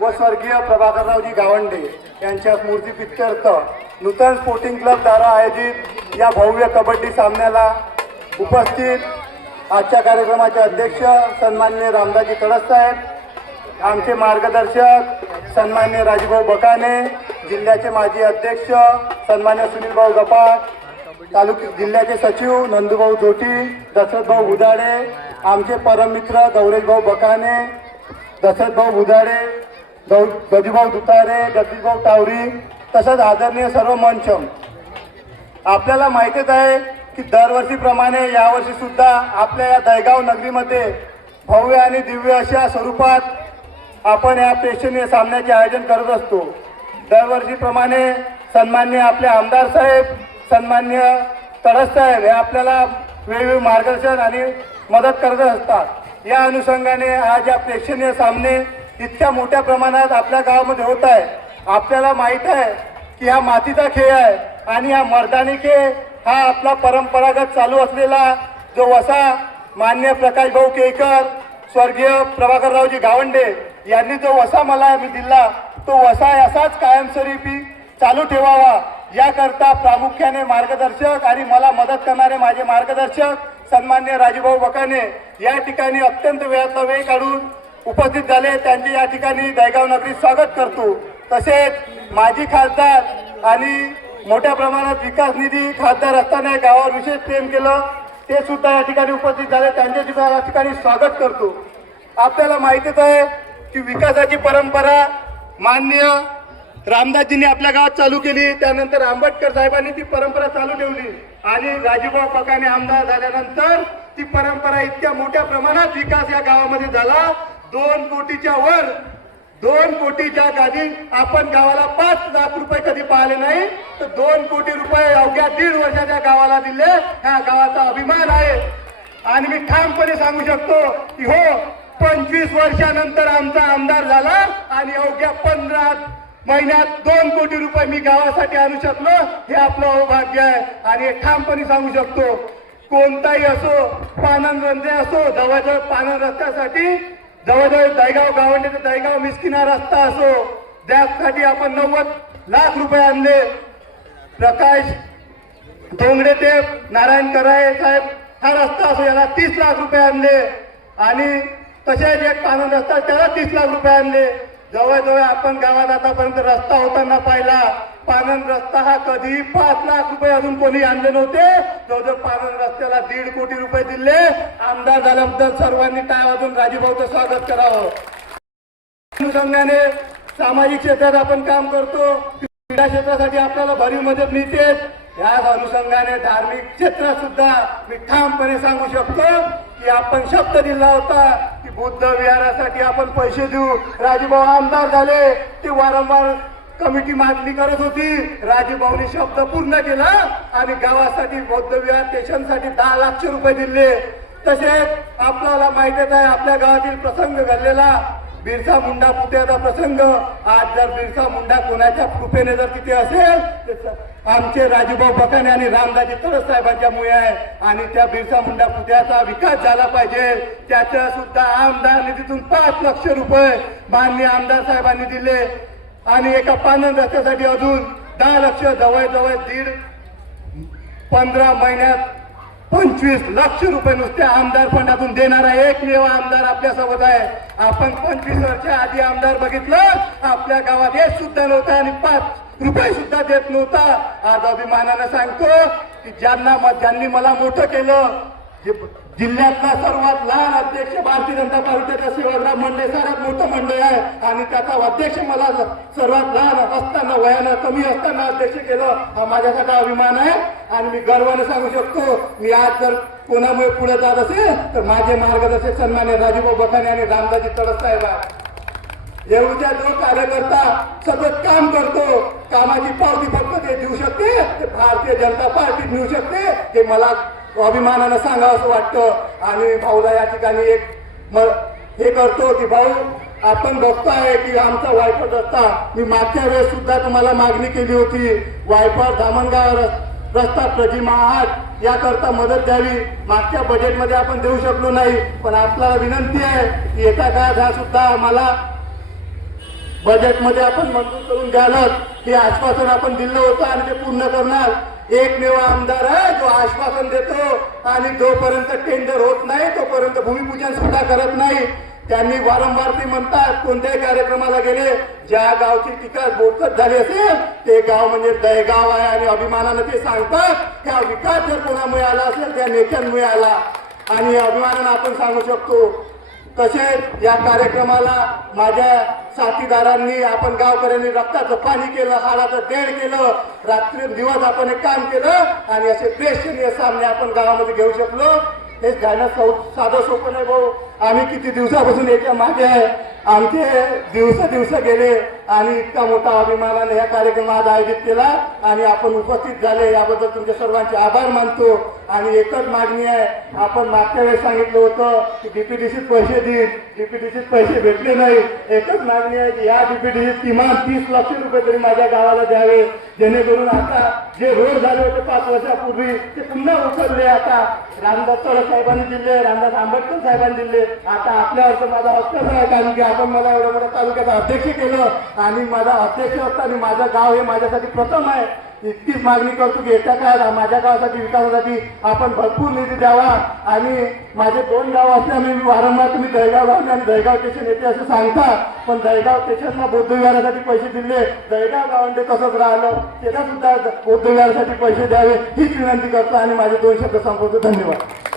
व स्वर्गीय प्रभाकररावजी गावंडे यांच्या स्मृतीप्रित्यर्थ नूतन स्पोर्टिंग क्लब द्वारा आयोजित या भव्य कबड्डी सामन्याला उपस्थित आजच्या कार्यक्रमाचे अध्यक्ष सन्माननीय रामदाजी तडस साहेब, आमचे मार्गदर्शक सन्माननीय राजूभाऊ बकाने, जिल्ह्याचे माजी अध्यक्ष सन्मान्य सुनीलभाऊ गपाट, जिल्ह्याचे सचिव नंदूभाऊ जोटी, दशरथभाऊ बुधाडे, आमचे परममित्र गौरेशभाऊ बकाने, दशरथभाऊ बुधाडे, गजूभाऊ दुतारे, जगदीशभाऊ टावरी, तसंच आदरणीय सर्व मंच. आपल्याला माहितीच आहे की दरवर्षीप्रमाणे यावर्षी सुद्धा आपल्या या दहेगाव नगरीमध्ये भव्य आणि दिव्य अशा स्वरूपात आपण या प्रेक्षणीय सामन्याचे आयोजन करत असतो. दरवर्षीप्रमाणे सन्माननीय आपले आमदार साहेब, सन्माननीय तडस साहेब हे आपल्याला वेगवेगळे मार्गदर्शन आणि मदत करत असतात. या अनुषंगाने आज या प्रेक्षणीय सामने इतक्या मोठ्या प्रमाणात आपल्या गावामध्ये होत आहे. आपल्याला माहीत आहे की हा मातीचा खेळ आहे आणि हा मर्दानी खेळ हा आपला परंपरागत चालू असलेला जो वसा मान्य प्रकाशभाऊ केळकर, स्वर्गीय प्रभाकररावजी गावंडे यांनी जो वसा मला दिला तो वसा असाच कायमस्वरूपी चालू ठेवावा याकरता प्रामुख्याने मार्गदर्शक आणि मला मदत करणारे माझे मार्गदर्शक सन्मान्य राजूभाऊ बकाने या ठिकाणी अत्यंत वेळातला वेळ काढून उपस्थित झाले. त्यांचे या ठिकाणी दहेगाव नगरीत स्वागत करतो. तसेच माजी खासदार आणि मोठ्या प्रमाणात विकास निधी खासदार असताना गावावर विशेष प्रेम केलं ते सुद्धा या ठिकाणी उपस्थित झाले. त्यांचे सुद्धा या ठिकाणी स्वागत करतो. आपल्याला माहितीच आहे की विकासाची परंपरा माननीय रामदासजींनी आपल्या गावात चालू केली, त्यानंतर आंबेडकर साहेबांनी ती परंपरा चालू ठेवली आणि राजूभाऊ बकाने आमदार झाल्यानंतर ती परंपरा इतक्या मोठ्या प्रमाणात विकास या गावामध्ये झाला. 2 कोटीच्या वर 2 कोटीच्या गादी आपण गावाला 5 लाख रुपये कधी पाहिले नाही, तर 2 कोटी रुपये अवघ्या 1.5 वर्षाच्या गावाला दिले. ह्या गावाचा अभिमान आहे आणि मी ठामपणे सांगू शकतो की हो 25 वर्षानंतर आमचा आमदार झाला आणि अवघ्या 15 महिन्यात 2 कोटी रुपये मी गावासाठी आणू शकलो, हे आपलं भाग्य आहे. आणि ठामपणे सांगू शकतो कोणताही असो, पानन रस्ते असो, जवळजवळ पानन रस्त्यासाठी जवळजवळ दहेगाव गावंडे ते दहेगाव मिस्किना रस्ता असो त्यासाठी आपण 90 लाख रुपये आणले. प्रकाश धोंगडे ते नारायण कराळे साहेब हा रस्ता असो याला 30 लाख रुपये आणले आणि तसेच एक पानन रस्ता त्याला 30 लाख रुपये आणले. जवळजवळ आपण गावात आतापर्यंत रस्ता होताना पाहिला. पानन रस्ता हा कधी 5 लाख रुपये अजून कोणी आणले नव्हते. जवळजवळ पानन रस्त्याला 1.5 कोटी रुपये दिले. आमदार झाल्याबद्दल सर्वांनी टाळ वाजून राजूभाऊचं स्वागत करावं. अनुषंगाने सामाजिक क्षेत्रात आपण काम करतो, क्रीडा क्षेत्रासाठी आपल्याला भरीव मदत मिळते. याच अनुषंगाने धार्मिक क्षेत्रात सुद्धा मी ठामपणे सांगू शकतो की आपण शब्द दिला होता की बुद्ध विहारासाठी आपण पैसे देऊ. राजूभाऊ आमदार झाले, ते वारंवार कमिटी मागणी करत होती. राजूभाऊने शब्द पूर्ण केला आणि गावासाठी बौद्ध विहार स्टेशनसाठी 10 लाख रुपये दिले. तसेच आपल्याला माहितीच आहे आपल्या गावातील प्रसंग घडलेला बिरसा मुंडा पुतळ्याचा प्रसंग. आज जर बिरसा मुंडा कोणाच्या कृपेने जर तिथे असेल तर आमचे राजूभाऊ बकाने आणि रामदाजी तडस साहेबांच्यामुळे आहे. आणि त्या बिरसा मुंडा पुतळ्याचा विकास झाला पाहिजे. त्याच्या सुद्धा आमदार निधीतून 5 लाख रुपये माननीय आमदार साहेबांनी दिले आणि एका पानन रस्त्यासाठी अजून 10 लाख, जवळजवळ 15 महिन्यात 25 लाख रुपये नुसत्या आमदार फंडातून देणारा एकमेव आमदार आपल्यासोबत आहे. आपण 25 वर्षा आधी आमदार बघितलं आपल्या गावात हे सुद्धा नव्हतं आणि 5 रुपये सुद्धा देत नव्हता. आज अभिमानानं सांगतो की ज्यांनी मला मोठं केलं, जिल्ह्यातला सर्वात लहान अध्यक्ष भारतीय जनता पार्टीचा सेवाग्राम मंडळ सर्वात मोठं मंडळ आहे आणि त्याचा अध्यक्ष मला सर्वात लहान असताना वयानं कमी असताना अध्यक्ष केलं, हा माझ्यासाठी अभिमान आहे. आणि मी गर्वाने सांगू शकतो मी आज जर कोणामुळे पुढे जात असेल तर माझे मार्गदर्शक सन्मान्य राजूभाऊ बकाने आणि रामदाजी तडस साहेब आहे. एवढ्या जो कार्यकर्ता सतत काम करतो, कामाची पावती फक्त ते देऊ शकते, ते भारतीय जनता पार्टी मिळू शकते, हे मला अभिमानानं सांगावं असं वाटतं. आणि भाऊला या ठिकाणी एक हे करतो की भाऊ आपण बघताय की आमचा वायपर रस्ता मी मागच्या वेळेस सुद्धा तुम्हाला मागणी केली होती. वायपर धामणगाव रस्ता प्रजिमा 8 याकरता मदत द्यावी. मागच्या बजेटमध्ये आपण देऊ शकलो नाही, पण आपल्याला विनंती आहे की येत्या काळात हा सुद्धा आम्हाला बजेटमध्ये आपण मंजूर करून द्याल हे आश्वासन आपण दिलं होतं आणि ते पूर्ण करणार एकमेव आमदार आहे जो आश्वासन देतो आणि जोपर्यंत टेंडर होत नाही तोपर्यंत भूमिपूजन सुद्धा करत नाही. त्यांनी वारंवार ते म्हणतात कोणत्याही कार्यक्रमाला गेले ज्या गावची विकास बोरकत झाली असेल ते गाव म्हणजे दहेगाव आहे आणि अभिमानानं ते सांगतात त्या विकास जर कोणामुळे आला असेल त्या नेत्यांमुळे आला आणि अभिमानानं आपण सांगू शकतो. तसेच या कार्यक्रमाला माझ्या साथीदारांनी आपण गावकऱ्यांनी रक्ताचं पाणी केलं, हाडाचं देण केलं, रात्री दिवस आपण एक काम केलं आणि असे प्रेक्षणीय सामने आपण गावामध्ये घेऊ शकलो. हे जाणं साधं सोपं नाही भाऊ. आम्ही किती दिवसापासून याच्या मागे आहे. आमचे दिवस गेले आणि इतका मोठा अभिमानाने या कार्यक्रम आज आयोजित केला आणि आपण उपस्थित झाले याबद्दल तुमच्या सर्वांचे आभार मानतो. आणि एकच मागणी आहे, आपण मागच्या वेळेस सांगितलं होतं की डीपीडीसीत पैसे देईल, डीपीडीसीत पैसे भेटले नाही. एकच मागणी आहे की या डीपीडीसीत किमान 30 लाख रुपये तरी माझ्या गावाला द्यावे जेणेकरून आता जे रोड झाले होते 5 वर्षापूर्वी ते पुन्हा उचलले. आता रामदास तळस साहेबांनी दिले, रामदास आंबेडकर साहेबांनी दिले. आता आपल्यावर तर माझा हक्कच आहे कारण की आपण मला एवढ्या मोठ्या तालुक्याचा अध्यक्ष केलं आणि माझा अध्यक्ष असताना माझं गाव हे माझ्यासाठी प्रथम आहे. इतकीच मागणी करतो की येत्या काळात माझ्या गावासाठी विकासासाठी आपण भरपूर निधी द्यावा. आणि माझे 2 गाव असल्यामुळे मी वारंवार तुम्ही दहेगाव गावले आणि दहेगाव स्टेशन येते असं सांगता पण दहेगाव स्टेशनला बौद्धविहारासाठी पैसे दिले, दहेगाव गावांमध्ये तसंच राहिलं, त्याला सुद्धा बौद्धविहारासाठी पैसे द्यावे हीच विनंती करतो आणि माझे 2 शब्द संपवतो. धन्यवाद.